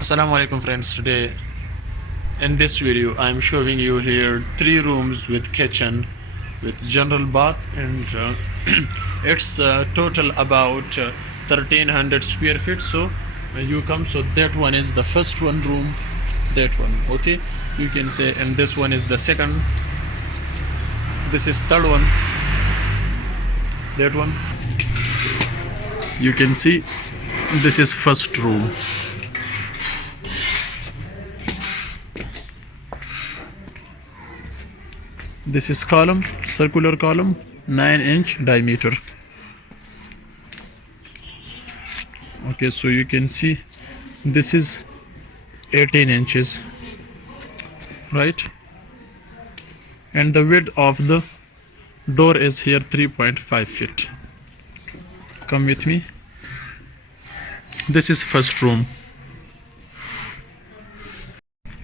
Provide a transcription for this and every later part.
Assalamu alaikum friends. Today in this video I am showing you here 3 rooms with kitchen with general bath and it's total about 1300 square feet. So when you come, so that one is the first one room, that one, okay, you can say, and this one is the second, this is third one, that one, you can see, this is first room. This is column, circular column, 9-inch diameter. Okay, so you can see this is 18 inches, right? And the width of the door is here 3.5 feet. Come with me. This is first room.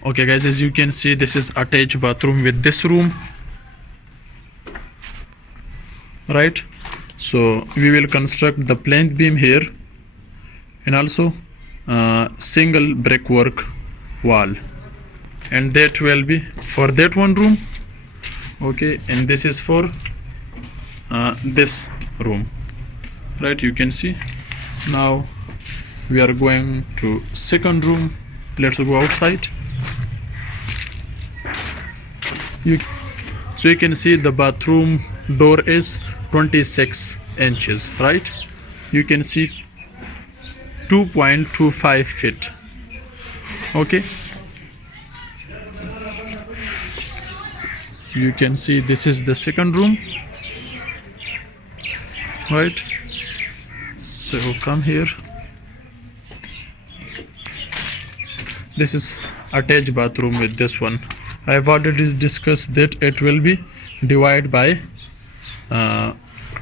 Okay guys, as you can see, this is attached bathroom with this room, right? So we will construct the plinth beam here and also single brickwork wall, and that will be for that one room, okay, and this is for this room, right? You can see. Now we are going to second room. Let's go outside. So you can see the bathroom door is 26 inches, right? You can see 2.25 feet, okay. You can see this is the second room, right? So come here. This is attached bathroom with this one. I have already discussed that it will be divided by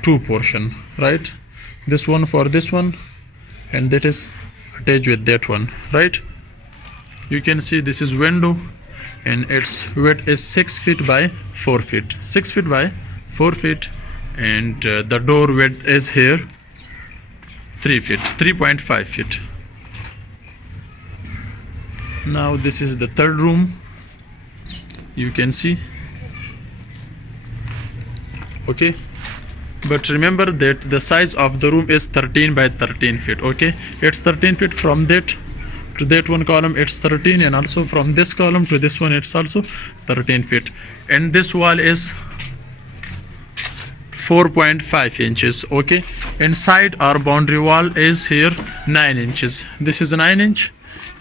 two portion, right? This one for this one, and that is attached with that one, right? You can see this is window, and its width is 6 feet by 4 feet, 6 feet by 4 feet, and the door width is here 3 feet, 3.5 feet. Now this is the third room. You can see, okay, but remember that the size of the room is 13 by 13 feet, okay. It's 13 feet from that to that one column, it's 13, and also from this column to this one it's also 13 feet, and this wall is 4.5 inches, okay. Inside our boundary wall is here 9 inches. This is a 9 inch,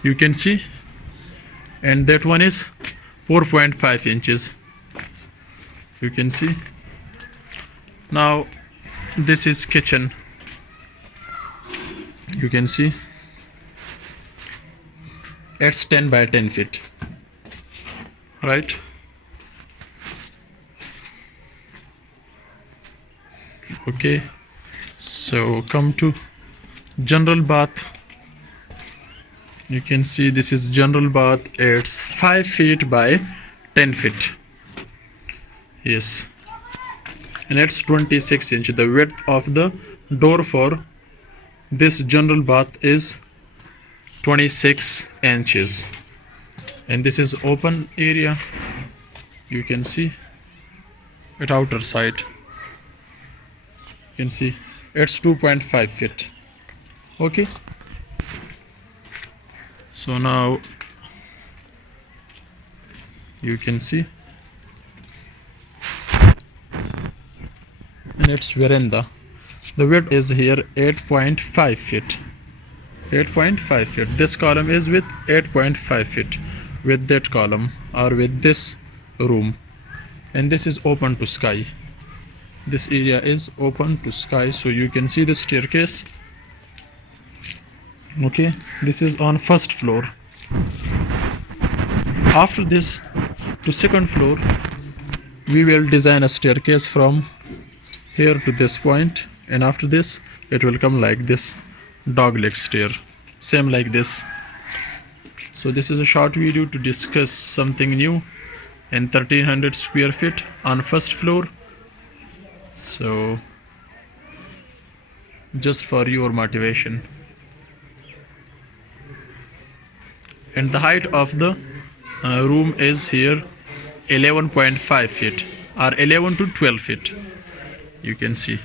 you can see, and that one is 4.5 inches, you can see. Now this is kitchen, you can see, it's 10 by 10 feet, right? Okay, so come to general bath. You can see this is general bath. It's 5 feet by 10 feet, yes, and it's 26 inches. The width of the door for this general bath is 26 inches, and this is open area, you can see, at outer side, you can see it's 2.5 feet, okay. So now you can see, and it's veranda. The width is here 8.5 feet, 8.5 feet. This column is with 8.5 feet with that column or with this room, and this is open to sky. This area is open to sky, so you can see the staircase, okay. This is on first floor. After this, to second floor, we will design a staircase from here to this point, and after this it will come like this dog leg stair, same like this. So this is a short video to discuss something new in 1300 square feet on first floor. So just for your motivation. and the height of the room is here 11.5 feet or 11 to 12 feet, you can see.